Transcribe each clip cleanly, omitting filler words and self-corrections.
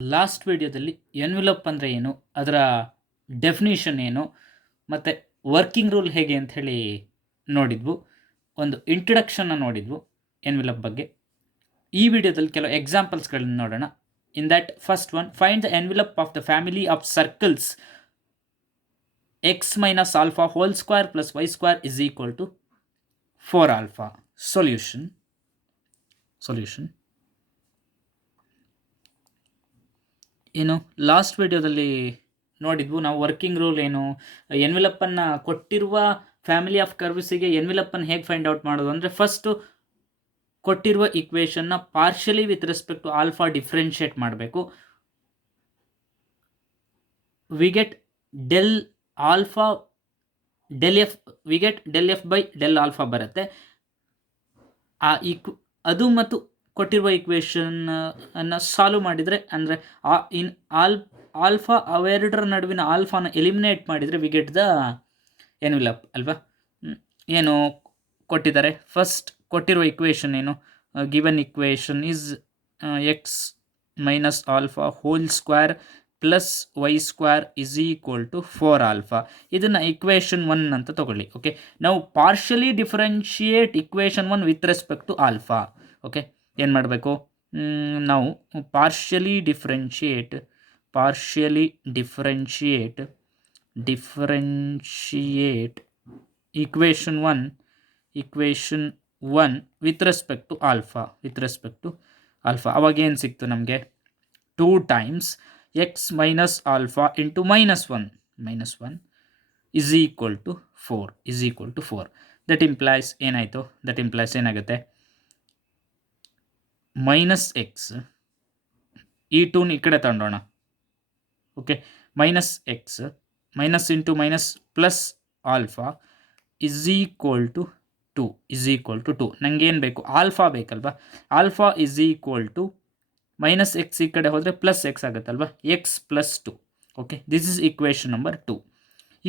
Last ವಿಡಿಯೋದಲ್ಲಿ ಎನ್ವಿಲಪ್ ಅಂದರೆ ಏನು, ಅದರ ಡೆಫಿನಿಷನ್ ಏನು, ಮತ್ತು ವರ್ಕಿಂಗ್ ರೂಲ್ ಹೇಗೆ ಅಂತ ಹೇಳಿ ನೋಡಿದ್ವು. ಒಂದು ಇಂಟ್ರಡಕ್ಷನ್ನ ನೋಡಿದ್ವು ಎನ್ವಿಲಪ್ ಬಗ್ಗೆ. ಈ ವಿಡಿಯೋದಲ್ಲಿ ಕೆಲವು ಎಕ್ಸಾಂಪಲ್ಸ್ಗಳನ್ನ ನೋಡೋಣ. In that first one, find the envelope of the family of circles x minus alpha whole square plus y square is equal to 4 alpha. Solution ಏನು, ಲಾಸ್ಟ್ ವಿಡಿಯೋದಲ್ಲಿ ನೋಡಿದ್ವು ನಾವು ವರ್ಕಿಂಗ್ ರೂಲ್ ಏನು, ಎನ್ವಿಲಪ್ಪನ್ನು ಕೊಟ್ಟಿರುವ ಫ್ಯಾಮಿಲಿ ಆಫ್ ಕರ್ವ್ಸಿಗೆ ಎನ್ವಿಲಪ್ಪನ್ನು ಹೇಗೆ ಫೈಂಡ್ ಔಟ್ ಮಾಡೋದು ಅಂದರೆ, first ಕೊಟ್ಟಿರುವ ಇಕ್ವೇಷನ್ನ partially with respect to alpha differentiate ಮಾಡಬೇಕು. We get del alpha del f we get del f by del alpha ಬರುತ್ತೆ. ಅದು ಮತ್ತು ಕೊಟ್ಟಿರುವ ಇಕ್ವೇಷನ್ ಅನ್ನು ಸಾಲ್ವ್ ಮಾಡಿದರೆ, ಅಂದರೆ ಆಲ್ಫಾ ಅವೆರಡರ ನಡುವಿನ ಆಲ್ಫಾನ ಎಲಿಮಿನೇಟ್ ಮಾಡಿದರೆ ವಿ ಗೆಟ್ ದ ಎನ್ವಿಲಪ್ ಅಲ್ವಾ. ಏನು ಕೊಟ್ಟಿದ್ದಾರೆ, ಫಸ್ಟ್ ಕೊಟ್ಟಿರುವ ಇಕ್ವೇಷನ್ ಏನು, given equation is x minus alpha whole square plus y square is equal to 4 alpha. ಇದನ್ನು ಇಕ್ವೇಷನ್ 1 ಅಂತ ತಗೊಳ್ಳಿ. ಓಕೆ, ನಾವು partially differentiate equation 1 with respect to alpha. Okay, ಏನು ಮಾಡಬೇಕು, ನಾವು partially differentiate equation 1 with respect to alpha. ಅವಾಗ ಏನು ಸಿಕ್ತು ನಮಗೆ, 2 times x minus alpha into -1 is equal to 4. That implies ಏನಾಗುತ್ತೆ, ಮೈನಸ್ ಎಕ್ಸ್, ಈ 2ನ ಈ ಕಡೆ ತಗೊಂಡೋಣ. Okay, minus x minus into minus plus alpha is equal to 2. ನನಗೇನು ಬೇಕು, ಆಲ್ಫಾ ಬೇಕಲ್ವಾ. Alpha is equal to minus x ಈ ಕಡೆ ಹೋದರೆ ಪ್ಲಸ್ ಎಕ್ಸ್ ಆಗುತ್ತಲ್ವ, x plus 2. Okay, this is equation number 2.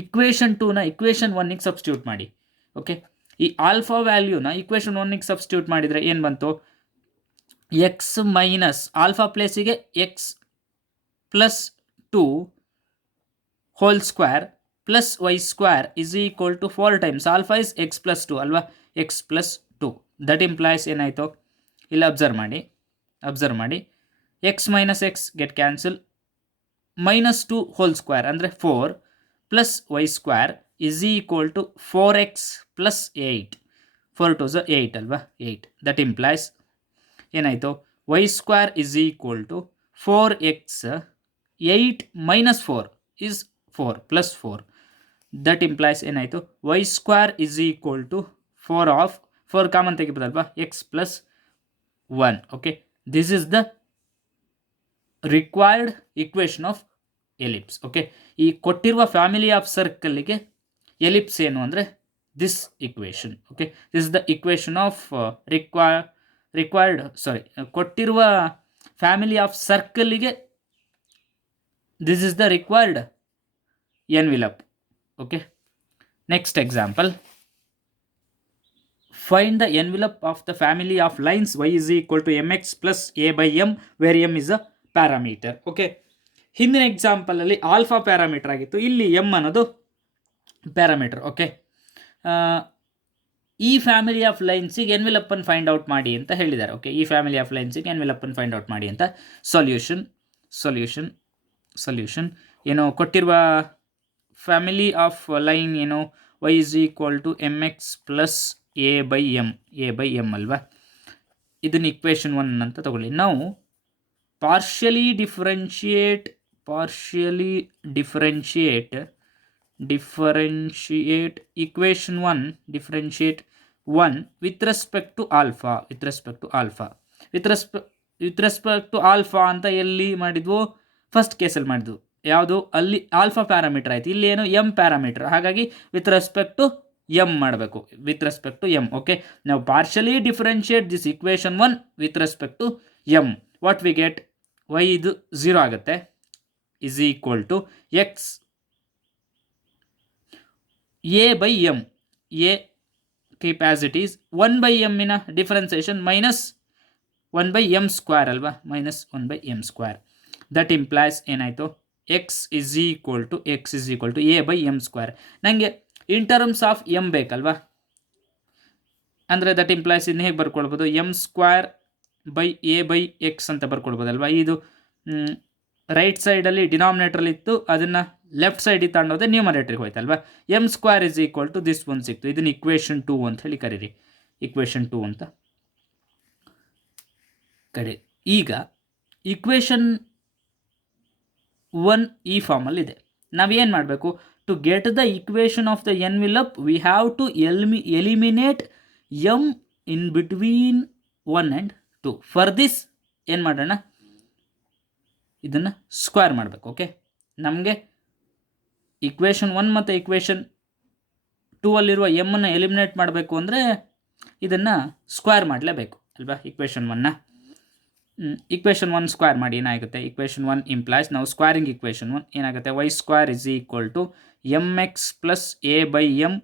Equation 2ನ ಇಕ್ವೇಷನ್ 1ಗೆ ಸಬ್ಸ್ಟಿಟ್ಯೂಟ್ ಮಾಡಿ. ಓಕೆ, ಈ ಆಲ್ಫಾ ವ್ಯಾಲ್ಯೂನ ಇಕ್ವೇಷನ್ 1ಗೆ ಸಬ್ಸ್ಟಿಟ್ಯೂಟ್ ಮಾಡಿದರೆ ಏನು ಬಂತು, ಎಕ್ಸ್ ಮೈನಸ್ ಆಲ್ಫಾ ಪ್ಲೇಸಿಗೆ x plus 2 whole square plus y square is equal to 4 times alpha is x plus 2 ಅಲ್ವಾ, ಎಕ್ಸ್ ಪ್ಲಸ್ 2. ದಟ್ ಇಂಪ್ಲೈಸ್ ಏನಾಯಿತು, ಇಲ್ಲಿ ಅಬ್ಸರ್ವ್ ಮಾಡಿ, x minus x get cancel, -2 whole square ಅಂದರೆ 4 plus y square is equal to 4x plus 8. 4 2 8 ಅಲ್ವಾ, 8. That implies ಏನಾಯಿತು, y square is equal to 4x 8 minus 4 is 4 plus 4. That implies ಏನಾಯಿತು, y square is equal to 4 common ತೆಗಿಬೋದಲ್ವಾ, x plus 1. Okay, this is the required equation of ellipse. Okay, ಈ ಕೊಟ್ಟಿರುವ family of ಸರ್ಕಲ್ಗೆ ellipse ಏನು ಅಂದರೆ this equation. Okay, this is the equation of ಕೊಟ್ಟಿರುವ family of ಸರ್ಕಲ್ಗೆ this is the required envelope. Okay, next example, find the envelope of the family of lines y is equal to mx plus a by m where m is a parameter. Okay, ಹಿಂದಿನ ಎಕ್ಸಾಂಪಲಲ್ಲಿ alpha parameter ಆಗಿತ್ತು, ಇಲ್ಲಿ M ಅನ್ನೋದು parameter. Okay, ಈ family of ಲೈನ್ಸಿಗೆ ಎನ್ವಿಲಪ್ಪನ್ನು find out ಮಾಡಿ ಅಂತ ಹೇಳಿದ್ದಾರೆ. Okay, ಈ family of ಲೈನ್ಸಿಗೆ ಎನ್ವಿಲಪ್ಪನ್ನು find out ಮಾಡಿ ಅಂತ. ಸೊಲ್ಯೂಷನ್ ಏನು, ಕೊಟ್ಟಿರುವ ಫ್ಯಾಮಿಲಿ ಆಫ್ ಲೈನ್ ಏನು, y is equal to mx plus a by m ಅಲ್ವಾ. ಇದನ್ನು ಇಕ್ವೇಷನ್ 1 ಅಂತ ತಗೊಳ್ಳಿ. ನಾವು partially differentiate equation 1 with respect to alpha. With respect to alpha ಅಂತ ಎಲ್ಲಿ ಮಾಡಿದ್ವು, ಫಸ್ಟ್ ಕೇಸಲ್ಲಿ ಮಾಡಿದ್ವು. ಯಾವುದು, ಅಲ್ಲಿ ಆಲ್ಫಾ ಪ್ಯಾರಾಮೀಟರ್ ಆಯಿತು, ಇಲ್ಲಿ ಏನು ಎಮ್ ಪ್ಯಾರಾಮೀಟರ್, ಹಾಗಾಗಿ ವಿತ್ ರೆಸ್ಪೆಕ್ಟ್ ಟು ಎಮ್ ಮಾಡಬೇಕು, ಓಕೆ, ನಾವು partially differentiate this equation 1 with respect to m. What we get, y ಇದು 0 ಆಗುತ್ತೆ, is equal to x a by m. A capacities 1 by ಎಮ್ಮಿನ differentiation -1 by m square ಅಲ್ವಾ, -1 by m square. That implies ಏನಾಯಿತು x is equal to a by m square. ನನಗೆ in terms of M ಬೇಕಲ್ವಾ, ಅಂದರೆ that implies ಇನ್ನು ಹೇಗೆ ಬರ್ಕೊಳ್ಬೋದು, m square by a by x ಅಂತ ಬರ್ಕೊಳ್ಬೋದಲ್ವಾ. ಇದು ರೈಟ್ ಸೈಡಲ್ಲಿ ಡಿನಾಮಿನೇಟ್ರಲ್ಲಿ ಇತ್ತು, ಅದನ್ನು ಲೆಫ್ಟ್ ಸೈಡಿಗೆ ತಗೊಂಡೋದೆ ನ್ಯೂಮರೇಟ್ರಿಗೆ ಹೋಯ್ತಲ್ವಾ. M square is equal to this ಒಂದು ಸಿಕ್ತು, ಇದನ್ನು ಇಕ್ವೇಷನ್ 2 ಅಂತ ಹೇಳಿ ಕರೀರಿ, ಇಕ್ವೇಷನ್ 2 ಅಂತ ಕಡೆ. ಈಗ ಇಕ್ವೇಷನ್ 1 ಈ ಫಾರ್ಮಲ್ಲಿದೆ. ನಾವೇನು ಮಾಡಬೇಕು, to get the equation of the envelope we have to eliminate m in between 1 and 2. For this ಏನು ಮಾಡೋಣ, ಇದನ್ನು ಸ್ಕ್ವೇರ್ ಮಾಡಬೇಕು. ಓಕೆ, ನಮಗೆ ಇಕ್ವೇಷನ್ 1 ಮತ್ತು ಇಕ್ವೇಷನ್ 2 ಅಲ್ಲಿರುವ ಎಮ್ಮನ್ನು ಎಲಿಮಿನೇಟ್ ಮಾಡಬೇಕು ಅಂದರೆ ಇದನ್ನು ಸ್ಕ್ವೇರ್ ಮಾಡಲೇಬೇಕು ಅಲ್ವಾ. ಇಕ್ವೇಷನ್ 1ನ ಇಕ್ವೇಷನ್ 1 ಸ್ಕ್ವೇರ್ ಮಾಡಿ ಏನಾಗುತ್ತೆ, ಇಕ್ವೇಷನ್ 1 ಇಂಪ್ಲೈಸ್ ನಾವು ಸ್ಕ್ವೇರಿಂಗ್ ಇಕ್ವೇಷನ್ 1 ಏನಾಗುತ್ತೆ, y square is equal to m x plus a by m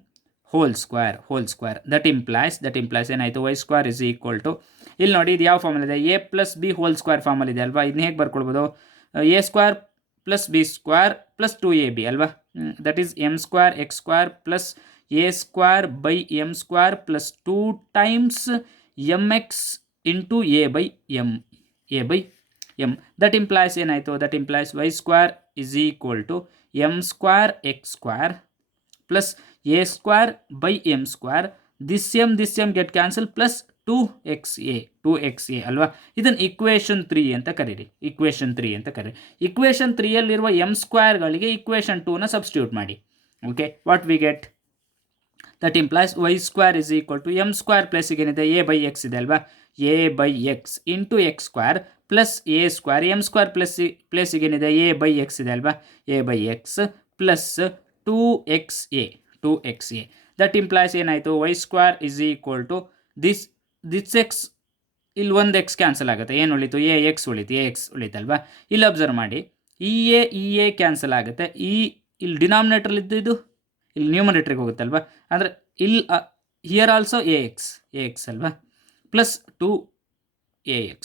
whole square. That implies ಏನಾಯಿತು, y square is equal to, ಇಲ್ಲಿ ನೋಡಿ ಇದು ಯಾವ ಫಾರ್ಮಲ್ಲಿದೆ, a plus b whole square ಫಾರ್ಮಲ್ಲಿದೆ ಅಲ್ವಾ. ಇದನ್ನ ಹೇಗೆ ಬರ್ಕೊಳ್ಬೋದು, a square plus b square plus 2ab ಅಲ್ವಾ. That is m square x square plus a square by m square plus 2 times m x into a by m. That implies ಏನಾಯಿತು, that implies y square is equal to m square x square plus a square by m square, this m get cancel plus 2xa ಅಲ್ವಾ. ಇದನ್ನು equation 3 ಅಂತ ಕರೀರಿ, equation 3ಯಲ್ಲಿರುವ m ಸ್ಕ್ವೇರ್ಗಳಿಗೆ equation 2ನ substitute ಮಾಡಿ. Okay, what we get, that implies y square is equal to m square ಪ್ಲಸ್ಗೆ ಏನಿದೆ ಎ ಬೈ ಎಕ್ಸ್ ಇದೆ ಅಲ್ವಾ, a by X into x square plus a square, m square ಪ್ಲಸ್ಗೆ ಏನಿದೆ ಎ ಬೈ ಎಕ್ಸ್ ಇದೆ ಅಲ್ವಾ, a by x plus 2xa. That implies ಏನಾಯಿತು, y square is equal to this x, ಇಲ್ಲಿ ಒಂದು X cancel ಆಗುತ್ತೆ, ಏನು ಉಳಿತು, ಎ ಎಕ್ಸ್ ಉಳಿತಲ್ವಾ. ಇಲ್ಲಿ ಅಬ್ಸರ್ವ್ ಮಾಡಿ, ಇ ಎ ಕ್ಯಾನ್ಸಲ್ ಆಗುತ್ತೆ, ಇಲ್ಲಿ ಡಿನಾಮಿನೇಟ್ರಲ್ಲಿ ಇದ್ದು ಇಲ್ಲಿ ನ್ಯೂಮರೇಟ್ರಿಗೆ ಹೋಗುತ್ತಲ್ವಾ, ಅಂದರೆ ಇಲ್ಲಿ ಹಿಯರ್ ಆಲ್ಸೋ ಎ ಎಕ್ಸ್ ಅಲ್ವಾ, ಪ್ಲಸ್ 2ax.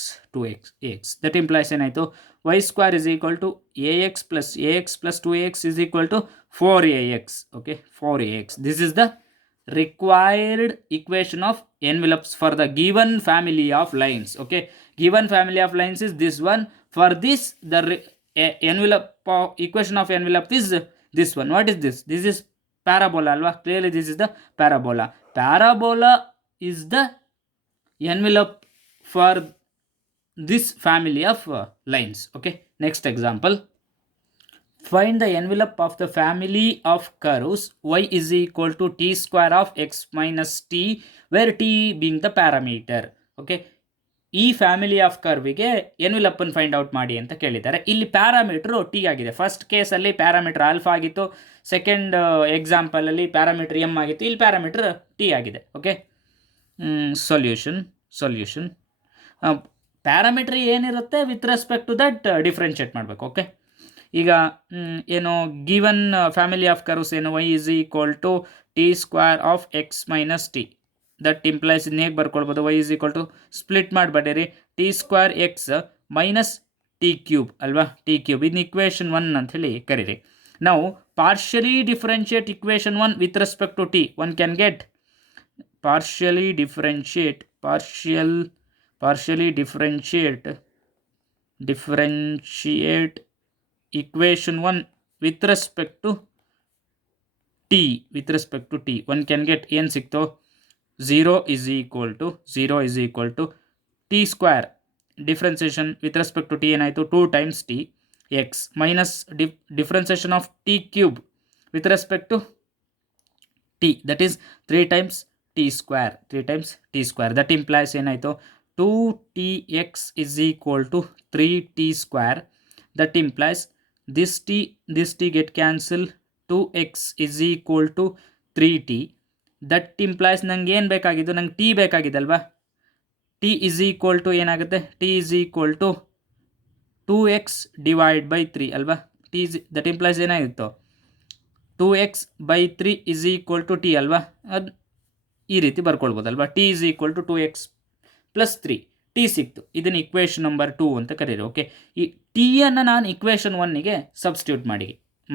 ದಟ್ ಇಂಪ್ಲೈಸ್ ಏನಾಯಿತು, y square is equal to a x plus 2ax is equal to 4ax. Okay, 4ax. This is the required equation of envelopes for the given family of lines. Okay, given family of lines is this one. For this the equation of envelope is this one. What is this? This is parabola alva. Clearly this is the parabola. Parabola is the envelope for this family of lines. Okay, next example. Find the envelope of the family of curves y is equal to t square of x minus t, where t being the parameter. Okay, ಈ family of ಕರ್ವಿಗೆ ಎನ್ವಿಲಪ್ಪನ್ನು find out ಮಾಡಿ ಅಂತ ಕೇಳಿದ್ದಾರೆ. ಇಲ್ಲಿ parameter t ಆಗಿದೆ. First ಕೇಸಲ್ಲಿ parameter alpha ಆಗಿತ್ತು, ಸೆಕೆಂಡ್ ಎಕ್ಸಾಂಪಲಲ್ಲಿ ಪ್ಯಾರಾಮೀಟರ್ ಎಮ್ ಆಗಿತ್ತು, ಇಲ್ಲಿ ಪ್ಯಾರಾಮೀಟರ್ ಟಿ ಆಗಿದೆ. ಓಕೆ, ಸೊಲ್ಯೂಷನ್ ಪ್ಯಾರಾಮೀಟರ್ ಏನಿರುತ್ತೆ with respect to that differentiate ಮಾಡಬೇಕು. ಓಕೆ, ಈಗ ಏನು ಗಿವನ್ ಫ್ಯಾಮಿಲಿ ಆಫ್ ಕರ್ವ್ಸ್ ಏನು, y is equal to t square of x minus t. That implies ಇನ್ನು ಹೇಗೆ ಬರ್ಕೊಳ್ಬೋದು, y is equal to split ಮಾಡಿಬಿಡಿರಿ, T square x minus t cube ಅಲ್ವಾ, t cube. ಇದನ್ನ equation 1 ಅಂತ ಹೇಳಿ ಕರೀರಿ. ನಾವು partially differentiate equation 1 with respect to t, one can get partially differentiate equation 1 with respect to t, one can get ಏನು ಸಿಕ್ತು, 0 is equal to t square, differentiation with respect to t ಏನಾಯಿತು, 2 times t x minus differentiation of t cube with respect to t, that is 3 times t square. That implies ಏನಾಯಿತು, 2tx is equal to 3t square. That implies this t get cancel, 2x is equal to 3t. That implies ನಂಗೆ ಏನು ಬೇಕಾಗಿದ್ದು, ನಂಗೆ t ಬೇಕಾಗಿದ್ದಲ್ವಾ, t is equal to ಏನಾಗುತ್ತೆ, t is equal to 2x divided by 3 ಅಲ್ವಾ. that implies ಏನಾಗಿತ್ತು, 2x by 3 is equal to t ಅಲ್ವಾ. ಅದು ಈ ರೀತಿ ಬರ್ಕೊಳ್ಬೋದಲ್ವಾ, t is equal to 2x plus 3. T ಸಿಕ್ತು. ಇದನ್ನು ಇಕ್ವೇಷನ್ ನಂಬರ್ 2 ಅಂತ ಕರೀರಿ. ಓಕೆ, ಈ ಟಿ ಅನ್ನು ನಾನು ಇಕ್ವೇಷನ್ 1ಗೆ ಸಬ್ಸ್ಟಿಟ್ಯೂಟ್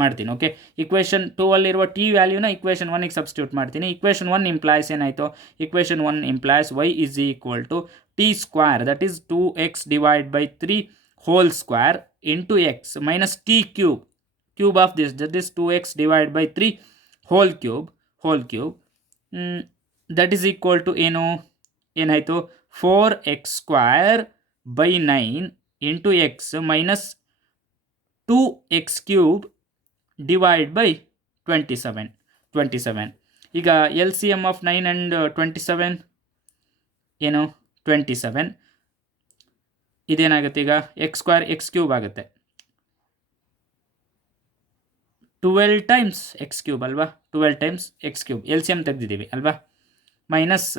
ಮಾಡ್ತೀನಿ. ಓಕೆ, ಇಕ್ವೇಷನ್ 2 ಅಲ್ಲಿರುವ ಟಿ ವ್ಯಾಲ್ಯೂನ ಇಕ್ವೇಷನ್ 1ಗೆ ಸಬ್ಸ್ಟಿಟ್ಯೂಟ್ ಮಾಡ್ತೀನಿ. ಇಕ್ವೇಷನ್ 1 ಇಂಪ್ಲಾಯ್ಸ್ ಏನಾಯಿತು? Equation 1 implies y is equal to t square, that is 2x divide by 3 whole square into x minus t cube of this, that is 2x divide by 3 whole cube that is equal to ಏನಾಯಿತು? 4x square by 9 into x minus 2x cube divide by 27. ಈಗ L C M of 9 and 27 27. ಇದೇನಾಗುತ್ತೆ? ಈಗ X square X cube ಆಗುತ್ತೆ, 12 times x cube ಅಲ್ವಾ? 12 times x cube L C M ತೆಗೆದಿದ್ದೀವಿ ಅಲ್ವಾ? Minus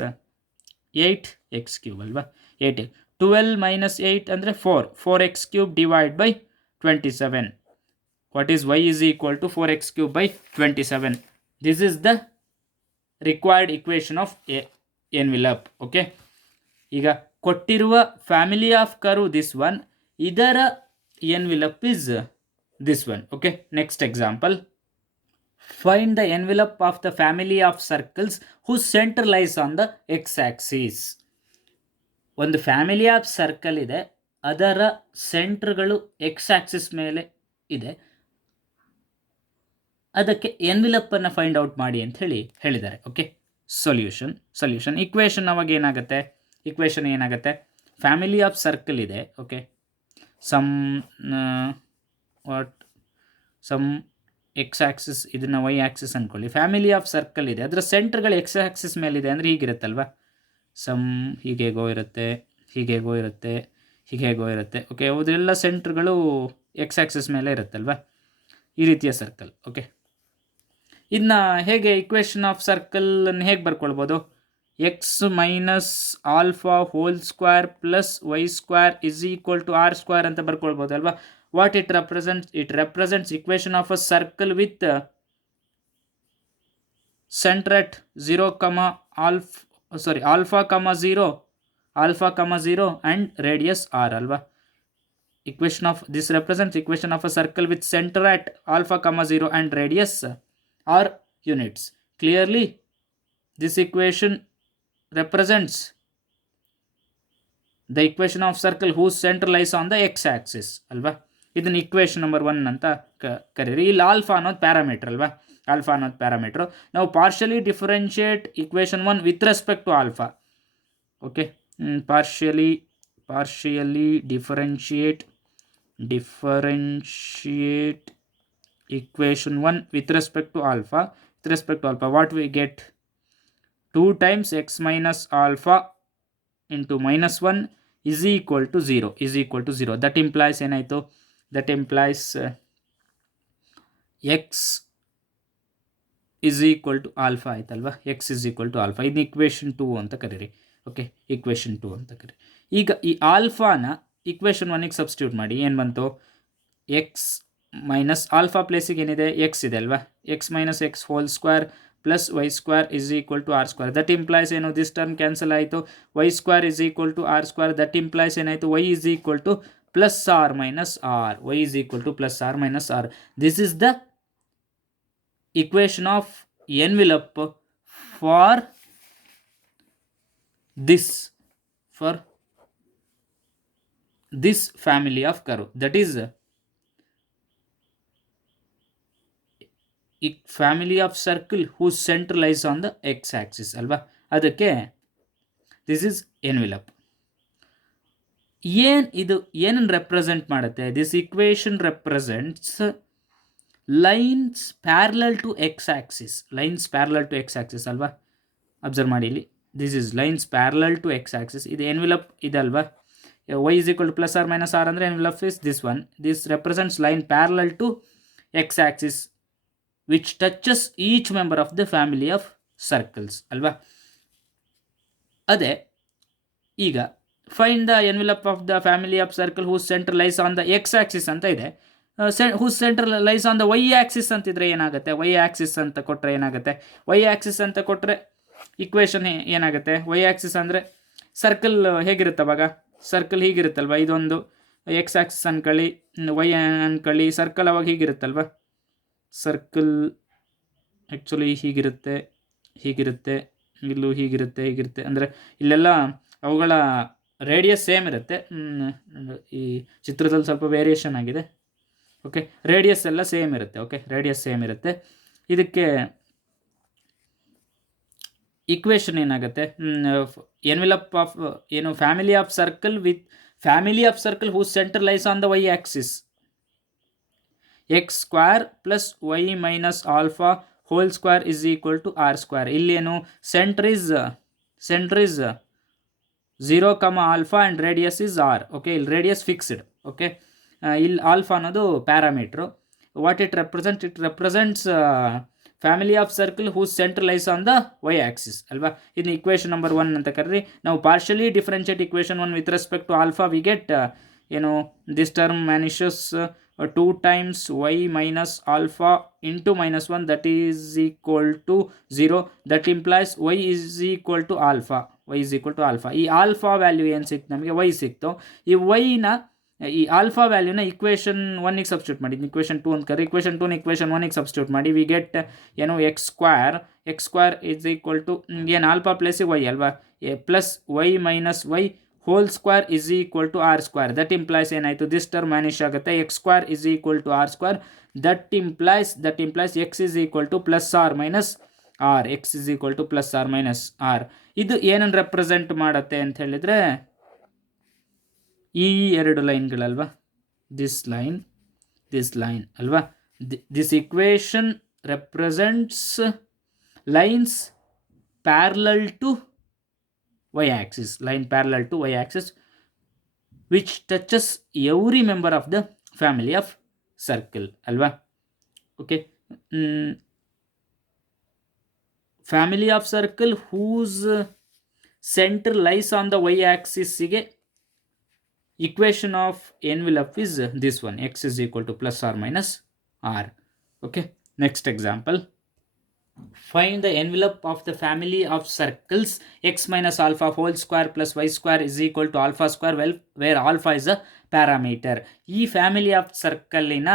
8 X cube ಅಲ್ವಾ? 8. 12 minus 8 ಅಂದರೆ 4x cube divide by 27. What is y is equal to 4x cube by 27. This is the required equation of envelope. Okay, ಈಗ ಕೊಟ್ಟಿರುವ family of curve this one, ಇದರ envelope is this one. Okay, next example. Find the envelope of the family of circles whose center lies on the x-axis. ಒಂದು family of circle ಇದೆ, ಅದರ ಸೆಂಟರ್ಗಳು X Axis ಮೇಲೆ ಇದೆ, ಅದಕ್ಕೆ ಎನ್ವಿಲಪ್ಪನ್ನು find out ಮಾಡಿ ಅಂತ ಹೇಳಿದ್ದಾರೆ. ಓಕೆ, ಸೊಲ್ಯೂಷನ್ ಇಕ್ವೇಷನ್ ಅವಾಗ ಏನಾಗುತ್ತೆ? ಫ್ಯಾಮಿಲಿ ಆಫ್ ಸರ್ಕಲ್ ಇದೆ. ಓಕೆ, ಸಮ್ ಎಕ್ಸ್ ಆಕ್ಸಿಸ್, ಇದನ್ನು ವೈ ಆಕ್ಸಿಸ್ ಅಂದ್ಕೊಳ್ಳಿ. ಫ್ಯಾಮಿಲಿ ಆಫ್ ಸರ್ಕಲ್ ಇದೆ, ಅದರ ಸೆಂಟರ್ಗಳು ಎಕ್ಸ್ ಆಕ್ಸಿಸ್ ಮೇಲಿದೆ ಅಂದರೆ ಹೀಗಿರುತ್ತಲ್ವ, ಸಮ್ ಹೀಗೇಗೋ ಇರುತ್ತೆ. ಓಕೆ, ಅದೆಲ್ಲ ಸೆಂಟರ್ಗಳು ಎಕ್ಸ್ ಆಕ್ಸಿಸ್ ಮೇಲೆ ಇರುತ್ತಲ್ವ, ಈ ರೀತಿಯ ಸರ್ಕಲ್. ಓಕೆ, ಇದನ್ನ ಹೇಗೆ ಇಕ್ವೇಷನ್ ಆಫ್ ಸರ್ಕಲನ್ನು ಹೇಗೆ ಬರ್ಕೊಳ್ಬೋದು? X minus alpha whole square plus y square is equal to r square ಅಂತ ಬರ್ಕೊಳ್ಬೋದಲ್ವಾ? What it represents? It represents equation of a circle with center at 0, alpha comma 0 and radius r alva. This represents equation of a circle with center at alpha comma 0 and radius r units. Clearly, this equation represents the equation of circle whose center lies on the x-axis alva. ಇದನ್ನು equation number 1 ಅಂತ ಕರೀರಿ. ಇಲ್ಲಿ alpha ಅನ್ನೋದು parameter ಅಲ್ವಾ? ನಾವು partially differentiate equation 1 with respect to alpha. Okay, partially differentiate equation 1 with respect to alpha. What we get? 2 times x minus alpha into minus 1 is equal to 0. That implies ಏನಾಯಿತು? That implies x is equal to alpha ಆಯ್ತಲ್ವಾ? x is equal to alpha. ಇದು equation 2 ಅಂತ ಕರೀರಿ. Okay, equation 2 ಅಂತ ಕರೀರಿ. ಈಗ ಈ ಆಲ್ಫಾನ equation 1ಗೆ ಸಬ್ಸ್ಟಿಟ್ಯೂಟ್ ಮಾಡಿ. ಏನು ಬಂತು? ಎಕ್ಸ್ ಮೈನಸ್ ಆಲ್ಫಾ ಪ್ಲೇಸಿಗೆ ಏನಿದೆ? ಎಕ್ಸ್ ಇದೆ ಅಲ್ವಾ? X minus x whole square plus y square is equal to r square. That implies ಏನು? ದಿಸ್ ಟರ್ಮ್ ಕ್ಯಾನ್ಸಲ್ ಆಯಿತು. Y square is equal to r square. That implies ಏನಾಯಿತು? Y is equal to plus r minus r. Y is equal to plus r minus r. This is the equation of envelope for this family of curve. That is family of circle whose center lies on the x-axis ಅಲ್ವಾ? ಅದಕ್ಕೆ this is envelope. ಏನನ್ನು represent ಮಾಡುತ್ತೆ? This equation represents lines parallel to x axis ಅಲ್ವಾ? Observe ಮಾಡಿ, ಇಲ್ಲಿ this is lines parallel to x axis. ಇದು envelope ಇದಲ್ವಾ? y is equal to plus or minus r ಅಂದರೆ envelope is this one. This represents line parallel to x axis which touches each member of the family of circles ಅಲ್ವಾ? ಅದೇ ಈಗ find the envelope of the family of circle whose centre lies on the x axis ಅಂತ ಇದೆ. Whose centre lies on the y axis ಅಂತಿದ್ರೆ ಏನಾಗುತ್ತೆ? Y Axis ಅಂತ ಕೊಟ್ಟರೆ ಏನಾಗುತ್ತೆ? ವೈ ಆಕ್ಸಿಸ್ ಅಂತ ಕೊಟ್ಟರೆ ಇಕ್ವೇಷನ್ ಏನಾಗುತ್ತೆ? ವೈ ಆಕ್ಸಿಸ್ ಅಂದರೆ ಸರ್ಕಲ್ ಹೇಗಿರುತ್ತೆ ಅವಾಗ? ಸರ್ಕಲ್ ಹೀಗಿರುತ್ತಲ್ವ, ಇದೊಂದು ಎಕ್ಸ್ ಆಕ್ಸಿಸ್ ಅನ್ಕೊಳ್ಳಿ, ವೈ ಅನ್ಕೊಳ್ಳಿ, ಸರ್ಕಲ್ ಅವಾಗ ಹೀಗಿರುತ್ತಲ್ವ, ಸರ್ಕಲ್ ಆ್ಯಕ್ಚುಲಿ ಹೀಗಿರುತ್ತೆ, ಹೀಗಿರುತ್ತೆ, ಇಲ್ಲೂ ಹೀಗಿರುತ್ತೆ, ಹೀಗಿರುತ್ತೆ. ಅಂದರೆ ಇಲ್ಲೆಲ್ಲ ಅವುಗಳ ರೇಡಿಯಸ್ ಸೇಮ್ ಇರುತ್ತೆ. ಈ ಚಿತ್ರದಲ್ಲಿ ಸ್ವಲ್ಪ ವೇರಿಯೇಷನ್ ಆಗಿದೆ. ಓಕೆ, ರೇಡಿಯಸ್ ಎಲ್ಲ ಸೇಮ್ ಇರುತ್ತೆ. ಓಕೆ, ರೇಡಿಯಸ್ ಸೇಮ್ ಇರುತ್ತೆ. ಇದಕ್ಕೆ ಇಕ್ವೇಷನ್ ಏನಾಗುತ್ತೆ, ಎನ್ವಿಲಪ್ ಆಫ್ ಏನು family of circle with family of circle whose centre lies on the y axis x square plus y minus alpha whole square is equal to r square. ಇಲ್ಲೇನು centre is 0, alpha and radius is r. Okay, ಇಲ್ಲಿ radius fixed. Okay, ಇಲ್ಲಿ alpha ಅನ್ನೋದು parameter. What it represents family of circle whose centre lies on the y axis ಅಲ್ವಾ. ಇದನ್ನ equation number 1 ಅಂತ ಕರೀರಿ. ನಾವು partially differentiate equation 1 with respect to alpha we get ಏನು this term vanishes 2 times y minus alpha into -1 that is equal to 0. That implies y is equal to alpha. y is equal to alpha. ಈ alpha value ಏನು ಸಿಕ್ತು ನಮಗೆ, y ಸಿಕ್ತು. ಈ ವೈನ ಈ alpha ವ್ಯಾಲ್ಯೂನ ಇಕ್ವೇಷನ್ 1ಗೆ ಸಬ್ಸ್ಟಿಟ್ಯೂಟ್ ಮಾಡಿ, ಇಕ್ವೇಷನ್ 2 ಅಂತ ಕರಿ. ಇಕ್ವೇಷನ್ 2ನ ಇಕ್ವೇಷನ್ 1ಗೆ ಸಬ್ಸ್ಟಿಟ್ಯೂಟ್ ಮಾಡಿ ವಿ ಗೆಟ್ ಏನು x square is equal to ಏನು ಆಲ್ಫಾ ಪ್ಲಸ್ ವೈ ಅಲ್ವಾ, plus y minus y whole square is equal to r square. That implies ಏನಾಯಿತು, ದಿಸ್ ಟರ್ಮ್ ವ್ಯಾನಿಷ್ ಆಗುತ್ತೆ. X square is equal to r square. That implies X is equal to plus r minus r. X is equal to plus r minus r. ಇದು ಏನನ್ನು represent ಮಾಡುತ್ತೆ ಅಂತ ಹೇಳಿದರೆ ಈ ಎರಡು ಲೈನ್ಗಳಲ್ವಾ, ದಿಸ್ ಲೈನ್ ಅಲ್ವಾ. This equation represents lines parallel to y-axis, line parallel to y-axis which touches every member of the family of circle alva. Okay, family of circle whose center lies on the y-axis ಗೆ equation of envelope is this one, x is equal to plus or minus r. Okay, next example. Find the envelope of the family of circles x minus alpha whole square plus y square is equal to alpha square, where alpha is a parameter. ಈ family of ಸರ್ಕಲ್ಲಿನ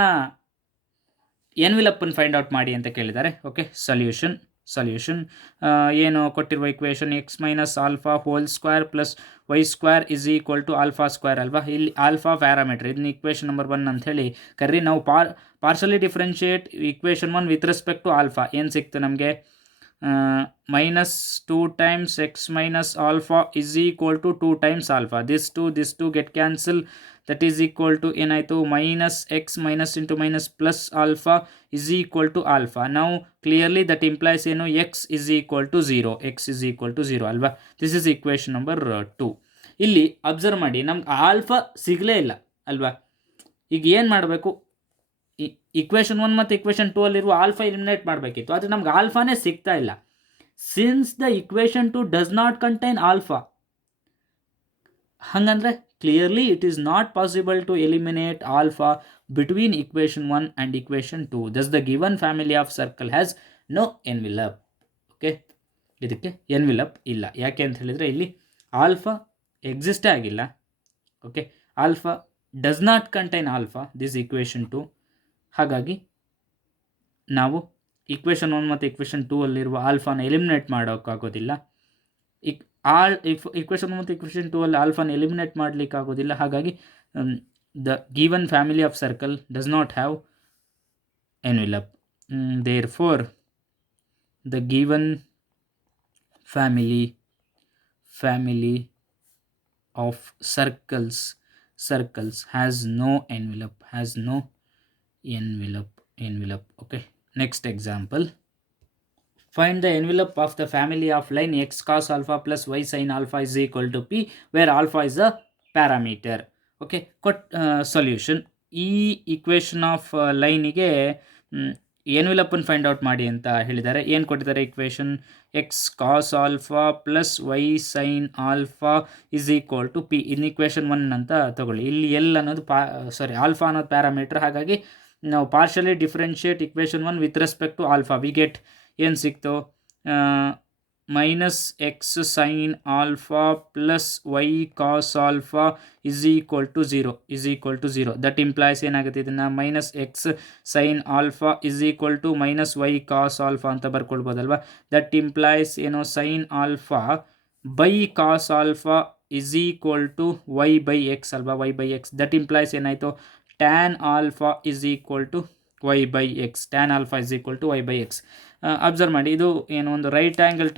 ಎನ್ವಿಲಪ್ಪನ್ನು find out ಮಾಡಿ ಅಂತ ಕೇಳಿದ್ದಾರೆ. Okay, solution ಏನು ಕೊಟ್ಟಿರುವ equation x minus alpha whole square plus y square is equal to alpha square ಅಲ್ವಾ. ಇಲ್ಲಿ ಆಲ್ಫಾ ಪ್ಯಾರಾಮೀಟರ್, ಇದನ್ನ ಇಕ್ವೇಷನ್ ನಂಬರ್ 1 ಅಂತ ಹೇಳಿ ಕರ್ರಿ. ನಾವು partially differentiate equation 1 with respect to alpha. ಏನು ಸಿಕ್ತು ನಮಗೆ, -2 times x minus alpha is equal to 2 times alpha. This 2 get cancel. That is equal to ಏನಾಯಿತು, minus x minus into minus plus alpha is equal to alpha. Now clearly that implies ಏನು, x is equal to 0 ಅಲ್ವಾ. This is equation number 2. ಇಲ್ಲಿ observe ಮಾಡಿ, ನಮ್ಗೆ alpha ಸಿಗಲೇ ಇಲ್ಲ ಅಲ್ವಾ. ಈಗ ಏನು ಮಾಡಬೇಕು, ಇಕ್ವೇಷನ್ 1 ಮತ್ತು ಇಕ್ವೇಷನ್ 2 ಅಲ್ಲಿರುವ ಆಲ್ಫಾ ಎಲಿಮಿನೇಟ್ ಮಾಡಬೇಕಿತ್ತು, ಆದರೆ ನಮ್ಗೆ ಆಲ್ಫಾನೇ ಸಿಗ್ತಾ ಇಲ್ಲ. Since the equation 2 does not contain alpha, ಹಾಗಂದ್ರೆ clearly it is not possible to eliminate alpha between equation 1 and equation 2. Thus the given family of circle has no envelope. Okay, ಇದಕ್ಕೆ envelope ಇಲ್ಲ. ಯಾಕೆ ಅಂತ ಹೇಳಿದರೆ ಇಲ್ಲಿ ಆಲ್ಫಾ ಎಕ್ಸಿಸ್ಟೇ ಆಗಿಲ್ಲ. Okay, alpha does not contain alpha, this equation 2. ಹಾಗಾಗಿ ನಾವು equation 1 ಮತ್ತು ಇಕ್ವೇಷನ್ 2 ಅಲ್ಲಿರುವ ಆಲ್ಫಾನ ಎಲಿಮಿನೇಟ್ ಮಾಡೋಕ್ಕಾಗೋದಿಲ್ಲ. ಇಕ್ವೇಷನ್ 1 ಮತ್ತು ಇಕ್ವೇಷನ್ 2 ಅಲ್ಲಿ ಆಲ್ಫಾನ ಎಲಿಮಿನೇಟ್ ಮಾಡಲಿಕ್ಕಾಗೋದಿಲ್ಲ. ಹಾಗಾಗಿ the given family of circle does not have envelope. Therefore the given family of circles has no envelope. Okay, next example. Find the envelope of the family of line x cos alpha plus y sin alpha is equal to p, where alpha is a parameter. Okay, solution. ಈ equation of ಲೈನಿಗೆ ಎನ್ವಿಲಪ್ಪನ್ನು find out ಮಾಡಿ ಅಂತ ಹೇಳಿದ್ದಾರೆ. ಏನು ಕೊಟ್ಟಿದ್ದಾರೆ equation, x cos alpha plus y sine alpha is equal to p. ಇನ್ನು equation 1 ಅಂತ ತಗೊಳ್ಳಿ. ಇಲ್ಲಿ ಎಲ್ ಅನ್ನೋದು ಆಲ್ಫಾ ಅನ್ನೋದು ಪ್ಯಾರಾಮೀಟರ್. ಹಾಗಾಗಿ ನಾವು partially differentiate equation 1 with respect to alpha. We get ಏನು ಸಿಕ್ತು, minus x sin alpha plus y cos alpha is equal to 0 that implies ಏನಾಗುತ್ತೆ ಇದನ್ನ minus x sin alpha is equal to minus y cos alpha ಅಂತ ಬರ್ಕೊಳ್ಬೋದಲ್ವಾ. that implies ಏನು sin alpha by cos alpha is equal to y by x ಅಲ್ವಾ, y by x. that implies ಏನಾಯಿತು tan alpha is equal to y by x, tan alpha is equal to y by x. Observe ಮಾಡಿ, ಇದು ಏನು ಒಂದು right angle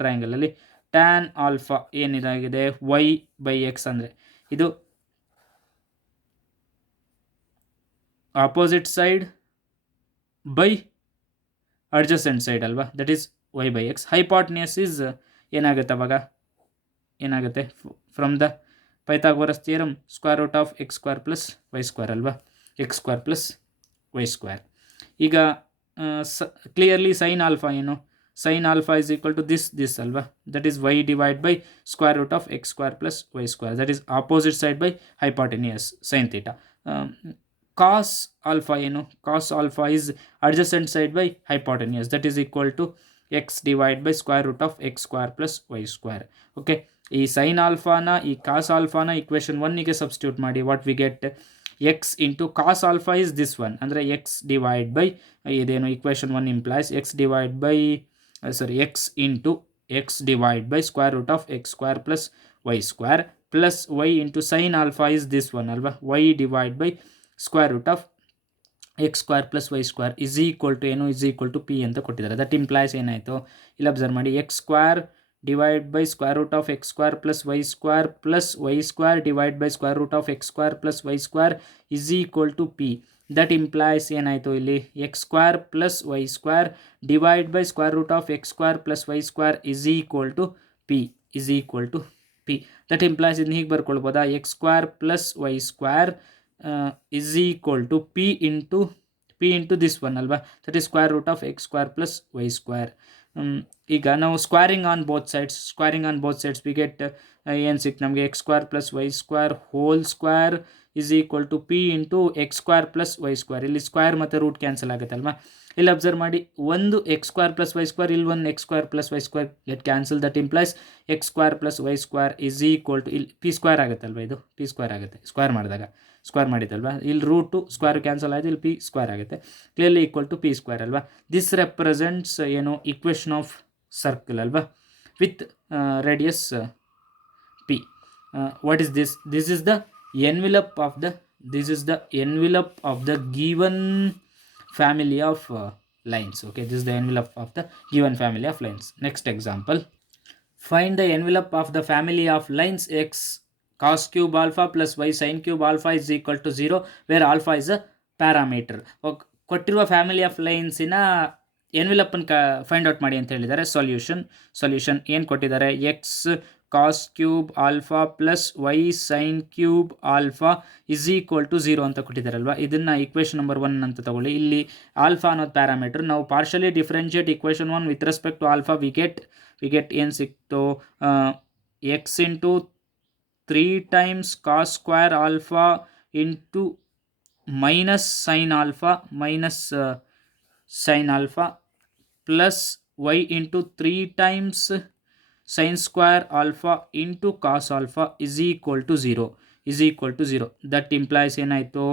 ಟ್ರಯಾಂಗಲಲ್ಲಿ tan alpha ಏನಿದಾಗಿದೆ y by x ಅಂದರೆ ಇದು opposite side by adjacent side ಅಲ್ವಾ, that is y by x. Hypotenuse is ಏನಾಗುತ್ತೆ from the Pythagoras theorem square root of x square plus y square ಅಲ್ವಾ, x square plus y square. ಈಗ clearly sine alpha ಏನು, sine alpha is equal to this ಅಲ್ವಾ, that is y divide by square root of x square plus y square, that is opposite side by hypotenuse sine theta. Cos alpha ಏನು, cos alpha is adjacent side by hypotenuse, that is equal to x divide by square root of x square plus y square. Okay, ಈ sine ಆಲ್ಫಾನ ಈ cos ಆಲ್ಫಾನ equation 1ಗೆ substitute ಮಾಡಿ, what we get x into cos alpha is this one, ಅಂದರೆ x divide by ಇದೇನು equation 1 implies x divide by x into x divide by square root of x square plus y square plus y into sin alpha is this one ಅಲ್ವಾ, y divide by square root of x square plus y square is equal to ಏನು, is equal to p ಅಂತ ಕೊಟ್ಟಿದ್ದಾರೆ. that implies ಏನಾಯಿತು ಇಲ್ಲಿ observe ಮಾಡಿ, x square divide by square root of x square plus y square divide by square root of x square plus y square is equal to p. that implies ಏನಾಯಿತು ಇಲ್ಲಿ x square plus y square divide by square root of x square plus y square is equal to p. that implies ಇದನ್ನ ಹೀಗೆ ಬರ್ಕೊಳ್ಬೋದಾ, x square plus y square is equal to p into this one ಅಲ್ವಾ, that is square root of x square plus y square. ಈಗ ನಾವು squaring on both sides we get ಏನು ಸಿಕ್ತು ನಮಗೆ, x square plus y square whole square is equal to p into x square plus y square. ಇಲ್ಲಿ square ಮತ್ತು root cancel ಆಗುತ್ತಲ್ವಾ. ಇಲ್ಲಿ observe ಮಾಡಿ, ಒಂದು x square plus y square, ಇಲ್ಲಿ ಒಂದು x square plus y square get cancel. That implies x square plus y square is equal to, ಇಲ್ಲಿ p square ಆಗುತ್ತಲ್ವ, ಇದು ಪಿ ಸ್ಕ್ವೇರ್ ಆಗುತ್ತೆ ಸ್ಕ್ವೇರ್ ಮಾಡಿದಲ್ವಾ, ಇಲ್ಲಿ ರೂಟು ಸ್ಕ್ವೇರ್ ಕ್ಯಾನ್ಸಲ್ ಆಯಿತು, ಇಲ್ಲಿ ಪಿ ಸ್ಕ್ವೇರ್ ಆಗುತ್ತೆ, clearly equal to p square ಅಲ್ವಾ. ದಿಸ್ ರೆಪ್ರೆಸೆಂಟ್ಸ್ ಏನು ಇಕ್ವೇಷನ್ ಆಫ್ ಸರ್ಕಲ್ ಅಲ್ವಾ, with radius p. what is this? This is the envelope of the given family of lines. Okay, this is the envelope of the given family of lines. Next example, find the envelope of the family of lines x cos cube alpha plus y sin cube alpha is equal to 0 where alpha is a parameter. ಕೊಟ್ಟಿರುವ family of ಲೈನ್ಸಿನ ಎನ್ವಿಲಪ್ಪನ್ನು find out ಮಾಡಿ ಅಂತ ಹೇಳಿದ್ದಾರೆ. Solution ಏನು ಕೊಟ್ಟಿದ್ದಾರೆ, x cos cube alpha plus y sine cube alpha is equal to 0 ಅಂತ ಕೊಟ್ಟಿದ್ದಾರಲ್ವ. ಇದನ್ನು ಇಕ್ವೇಷನ್ ನಂಬರ್ 1 ಅಂತ ತಗೊಳ್ಳಿ. ಇಲ್ಲಿ ಆಲ್ಫಾ ಅನ್ನೋದು ಪ್ಯಾರಾಮೀಟರ್. ನಾವು partially differentiate equation 1 with respect to alpha we get ಏನು ಸಿಕ್ತು, x into 3 times cos square alpha into minus sin alpha plus y into 3 times sin square alpha into cos alpha is equal to 0. that implies ಏನಾಯಿತು,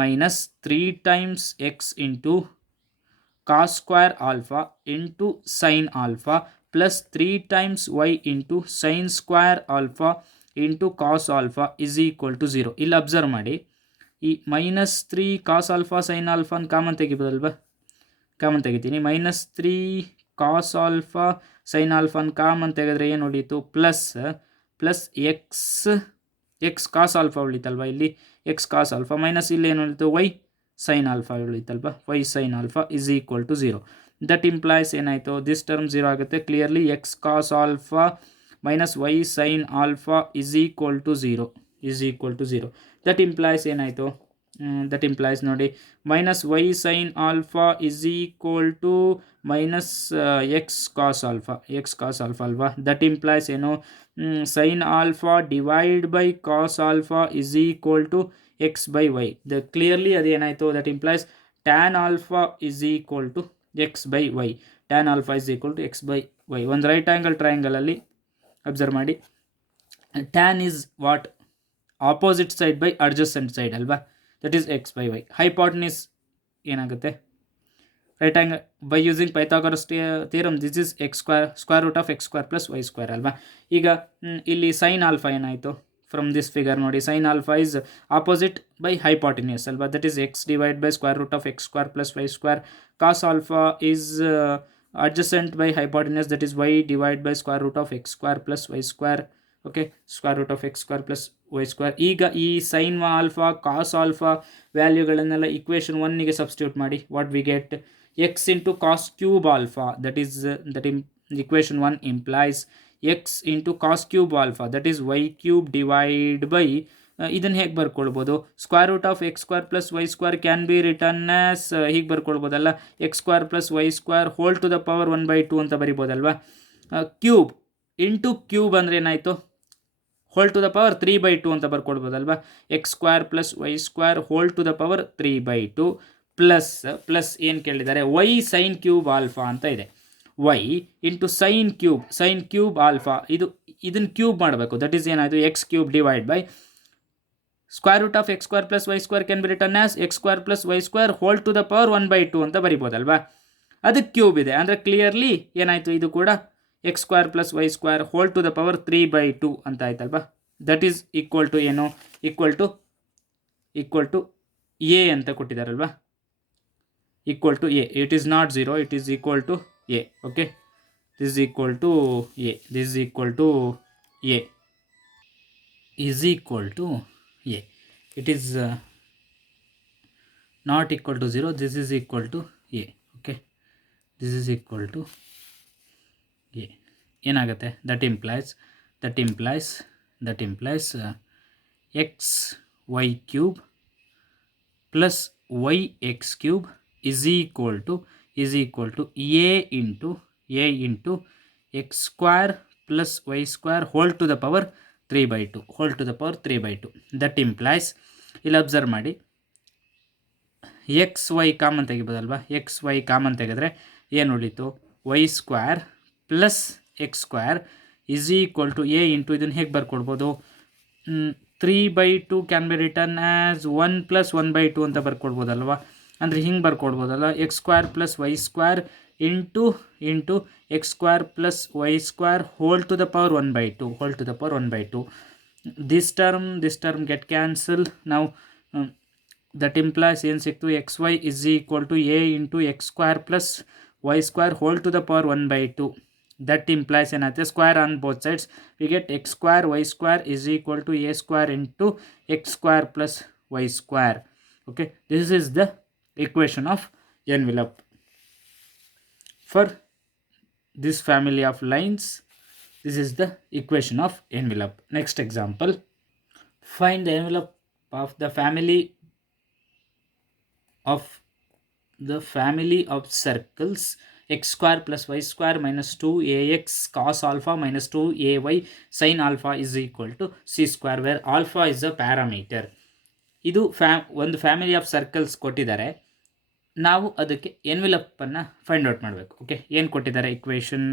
minus 3 times x into cos square alpha into sin alpha plus 3 times y into sin square alpha into cos alpha is equal to 0. ಇಲ್ಲಿ observe ಮಾಡಿ, ಈ -3 cos alpha sin alpha common ತೆಗಿಬೋದಲ್ವಾ, common ತೆಗಿತೀನಿ. -3 cos alpha sin alpha common ತೆಗೆದ್ರೆ ಏನು ಉಳೀತು, plus x cos alpha ಉಳಿತಲ್ವ, ಇಲ್ಲಿ ಎಕ್ಸ್ ಕಾಸ್ ಆಲ್ಫಾ ಮೈನಸ್ ಇಲ್ಲಿ ಏನು ಉಳಿತು, ವೈ ಸೈನ್ ಆಲ್ಫಾ ಉಳಿತಲ್ವ, y sine alpha is equal to 0. That implies ಏನಾಯಿತು, ದಿಸ್ ಟರ್ಮ್ 0 ಆಗುತ್ತೆ. Clearly x cos alpha minus y sin alpha is equal to 0. that implies ಏನಾಯಿತು, that implies ನೋಡಿ, minus y sin alpha is equal to minus x cos alpha ಅಲ್ವಾ. that implies ಏನು, sin alpha divide by cos alpha is equal to x by y. clearly ಅದೇನಾಯಿತು, that implies tan alpha is equal to x by y. Tan alpha is equal to x by y. ಒಂದು right angle ಟ್ರಯಾಂಗಲಲ್ಲಿ observe ಮಾಡಿ, tan is what, opposite side by adjacent side ಅಲ್ವಾ, that is x by y. Hypotenuse ಏನಾಗುತ್ತೆ, right angle by using Pythagoras theorem, this is x square root of x square plus y square ಅಲ್ವಾ. ಈಗ ಇಲ್ಲಿ sine alpha ಏನಾಯಿತು, from this figure ನೋಡಿ, sine alpha is opposite by hypotenuse ಅಲ್ವಾ, that is X divide by square root of x square plus y square. Cos alpha is adjacent by hypotenuse, that is y divided by square root of x square plus y square. Okay, square root of x square plus y square. ಈಗ ಈ sine alpha cos alpha ವ್ಯಾಲ್ಯೂಗಳನ್ನೆಲ್ಲ equation 1ಗೆ substitute ಮಾಡಿ, what we get, x into cos cube alpha, that is equation 1 implies x into cos cube alpha, that is y cube divide by, ಇದನ್ನು ಹೇಗೆ ಬರ್ಕೊಳ್ಬೋದು, square root of x square plus y square can be written as, ಹೀಗೆ ಬರ್ಕೊಳ್ಬೋದಲ್ಲ, x square plus y square whole to the power 1/2 ಅಂತ ಬರಿಬೋದಲ್ವಾ. Cube into cube ಅಂದರೆ ಏನಾಯಿತು, hole to the power 3/2 ಅಂತ ಬರ್ಕೊಳ್ಬೋದಲ್ವಾ. X square plus y square whole to the power 3/2 plus ಏನು ಕೇಳಿದ್ದಾರೆ, y sine cube alpha ಅಂತ ಇದೆ, y into sine cube alpha, ಇದನ್ನು ಕ್ಯೂಬ್ ಮಾಡಬೇಕು, ದಟ್ ಈಸ್ ಏನಾಯಿತು, x cube divide by square root of x square plus y square can be written as x square plus y square whole to the power 1/2 ಅಂತ ಬರಿಬೋದಲ್ವಾ. ಅದಕ್ಕೆ cube ಇದೆ ಅಂದರೆ clearly ಏನಾಯಿತು, ಇದು ಕೂಡ x square plus y square whole to the power 3/2 ಅಂತ ಆಯ್ತಲ್ವಾ. That is equal to ಏನು, ಈಕ್ವಲ್ ಟು ಎ ಅಂತ ಕೊಟ್ಟಿದ್ದಾರಲ್ವಾ, equal to a. It is not 0, it is equal to a. Okay, this is equal to a, this is equal to a, is equal to a. It is not equal to 0, this is equal to a. Okay, this is equal to A. ಏನಾಗುತ್ತೆ, that implies x y cube plus y x cube is equal to a into x square plus y square whole to the power 3/2. That implies, ಇಲ್ಲಿ observe ಮಾಡಿ, x y common ತೆಗಿಬೋದಲ್ವಾ, x y common ತೆಗೆದ್ರೆ ಏನು ಉಳಿತು, y square plus x square is equal to a into, ಇದನ್ನು ಹೇಗೆ ಬರ್ಕೊಡ್ಬೋದು, 3/2 can be written as 1 + 1/2 ಅಂತ ಬರ್ಕೊಡ್ಬೋದಲ್ವಾ. ಅಂದರೆ ಹಿಂಗೆ ಬರ್ಕೊಡ್ಬೋದಲ್ಲ, x square plus y square into x square plus y square whole to the power 1/2. This term get cancel. ನಾವು that implies ಏನು ಸಿಕ್ತು, x y is equal to a into x square plus y square whole to the power 1/2. That implies ಏನಾಗುತ್ತೆ, square on both sides, we get x square y square is equal to a square into x square plus y square. Okay, this is the equation of envelope for this family of lines. This is the equation of envelope. Next example, find the envelope of the family of circles x square plus y square minus 2ax cos alpha minus 2ay sin alpha is equal to c square, where alpha is a parameter. ಇದು ಒಂದು family of circles ಕೊಟ್ಟಿದ್ದಾರೆ, ನಾವು ಅದಕ್ಕೆ ಎನ್ವೆಲಪ್ಪನ್ನು find out ಮಾಡಬೇಕು. Okay, ಏನು ಕೊಟ್ಟಿದ್ದಾರೆ equation,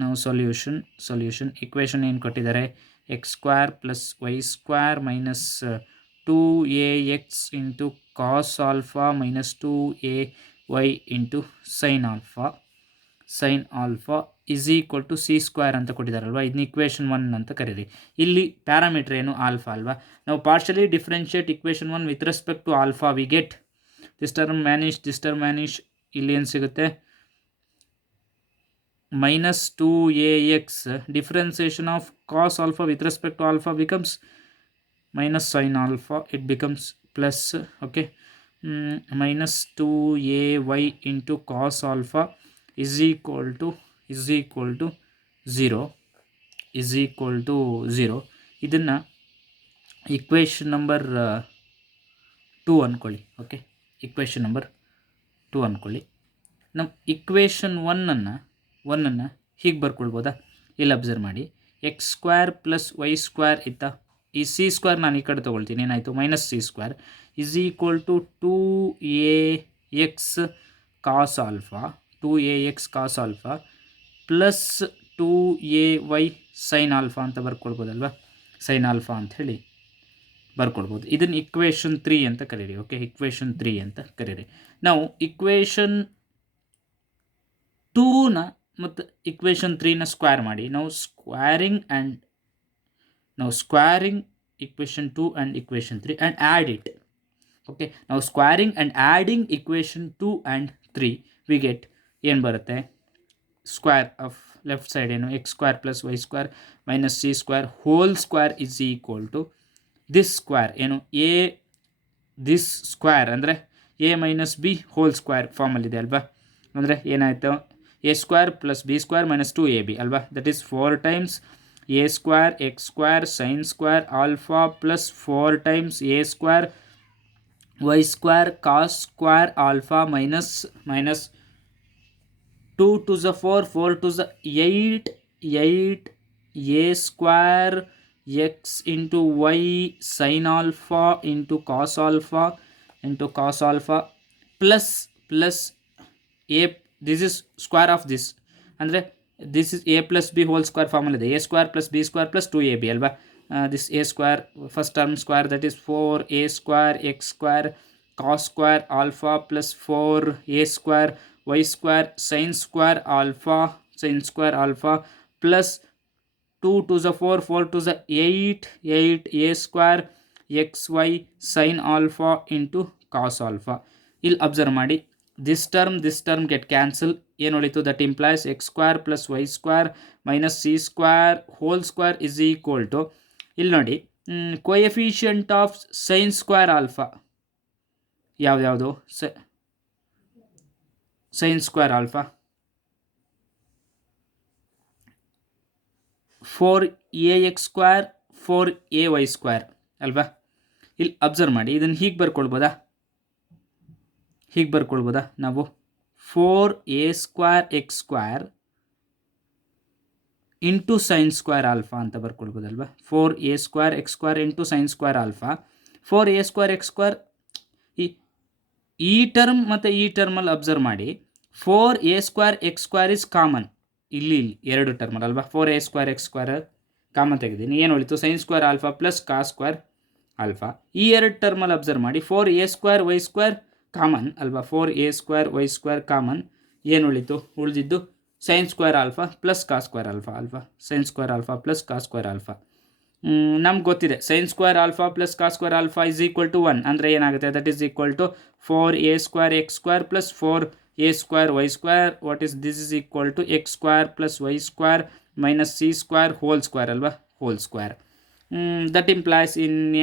ನಾವು ಸೊಲ್ಯೂಷನ್ ಇಕ್ವೇಷನ್ ಏನು ಕೊಟ್ಟಿದ್ದಾರೆ, x square plus y square minus 2ax into cos alpha minus 2ay into sine alpha is equal to c square ಅಂತ ಕೊಟ್ಟಿದ್ದಾರಲ್ವ. ಇದನ್ನ ಇಕ್ವೇಷನ್ 1 ಅಂತ ಕರೀರಿ. ಇಲ್ಲಿ ಪ್ಯಾರಾಮೀಟರ್ ಏನು, ಆಲ್ಫಾ ಅಲ್ವಾ. ನಾವು partially differentiate equation 1 with respect to alpha, we get this term vanish. ಇಲ್ಲಿ ಏನು ಸಿಗುತ್ತೆ, minus 2ax, differentiation of cos alpha with respect to alpha becomes minus sin alpha, it becomes plus. Okay, minus 2ay into cos alpha is equal to 0. ಇದನ್ನು equation number 2 ಅಂದ್ಕೊಳ್ಳಿ. Okay, equation number 2 ಅಂದ್ಕೊಳ್ಳಿ. ನಮ್ಮ equation 1 ಹೀಗೆ ಬರ್ಕೊಳ್ಬೋದಾ, ಇಲ್ಲಿ observe ಮಾಡಿ, x square plus y square ಇತ್ತಾ, ಈ c square ನಾನು ಈ ಕಡೆ ತೊಗೊಳ್ತೀನಿ, ಏನಾಯಿತು, minus c square is equal to 2ax cos alpha 2ax cos alpha plus 2ay sin alpha ಅಂತ ಬರ್ಕೊಳ್ಬೋದಲ್ವಾ, sin alpha ಅಂತ ಹೇಳಿ ಬರ್ಕೊಳ್ಬೋದು. ಇದನ್ನು ಇಕ್ವೇಷನ್ 3 ಅಂತ ಕರೀರಿ. ಓಕೆ, ಇಕ್ವೇಷನ್ 3 ಅಂತ ಕರೀರಿ. ನಾವು ಇಕ್ವೇಷನ್ 2ನ ಮತ್ತು ಇಕ್ವೇಷನ್ 3ನ ಸ್ಕ್ವೇರ್ ಮಾಡಿ ನಾವು squaring equation 2 and equation 3 and add it. Okay, now squaring and adding equation 2 and 3 we get ಏನು ಬರುತ್ತೆ, square of left side ಏನು x square plus y square minus c square whole square is equal to this square ಏನು a this square ಅಂದರೆ a minus b whole square ಫಾರ್ಮಲ್ಲಿದೆ ಅಲ್ವಾ. ಅಂದರೆ ಏನಾಯಿತು, a square plus b square minus 2ab ಅಲ್ವಾ, that is 4 times a square x square sin square alpha plus 4 times a square y square cos square alpha minus 2 to the 4, 4 to the 8 a square x into y sin alpha into cos alpha plus a, this is square of this ಅಂದರೆ this is a plus b whole square formula ಇದೆ, a square plus b square plus 2ab ಅಲ್ವಾ. this a square first term square that is 4a square x square cos square alpha plus 4a square y square sin square alpha plus 2 to the 4, 4 to the 8 a square xy sin alpha into cos alpha. ಇಲ್ಲಿ observe ಮಾಡಿ, this term get cancel, ಏನು ಉಳಿತು, that implies x square plus y square minus c square whole square is equal to, ಇಲ್ಲಿ ನೋಡಿ coefficient of sin square alpha ಯಾವ್ದು sin square alpha 4ax square 4ay square ಅಲ್ವಾ. ಇಲ್ಲಿ observe ಮಾಡಿ, ಇದನ್ನು ಹೀಗೆ ಬರ್ಕೊಳ್ಬೋದಾ ನಾವು 4a square x square into sine square alpha ಅಂತ ಬರ್ಕೊಳ್ಬೋದಲ್ವಾ. 4a square x square into sine square alpha. 4a square x square ಈ ಟರ್ಮ್ ಮತ್ತು ಈ ಟರ್ಮಲ್ಲಿ ಅಬ್ಸರ್ವ್ ಮಾಡಿ, 4a square x square is common ಇಲ್ಲಿ ಎರಡು ಟರ್ಮಲ್ಲಿ ಅಲ್ವಾ. 4a square x square common ತೆಗೆದೀನಿ, ಏನು ಉಳಿತು, sine square alpha plus cos square alpha. ಈ ಎರಡು ಟರ್ಮಲ್ಲಿ ಅಬ್ಸರ್ವ್ ಮಾಡಿ, 4a square y square common ಅಲ್ವಾ, 4a square y square common, ಏನು ಉಳಿದಿದ್ದು sine square alpha plus cos square alpha sine square alpha plus cos square alpha. ನಮ್ಗೆ ಗೊತ್ತಿದೆ sine square alpha plus cos square alpha is equal to 1 ಅಂದರೆ ಏನಾಗುತ್ತೆ, that is equal to 4a square x square plus 4a square y square, what is this is equal to x square plus y square minus c square whole square ಅಲ್ವಾ, whole square. That implies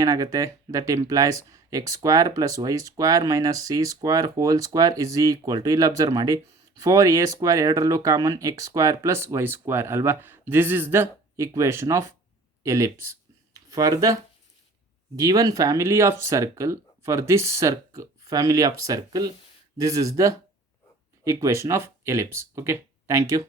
ಏನಾಗುತ್ತೆ, that implies x square plus y square minus c square whole square is equal to, ಇಲ್ಲಿ observe ಮಾಡಿ 4a square ಎರಡರಲ್ಲೂ common x square plus y square ಅಲ್ವಾ. This is the equation of ellipse for the given family of circle. For this family of circle, this is the equation of ellipse. Okay, thank you.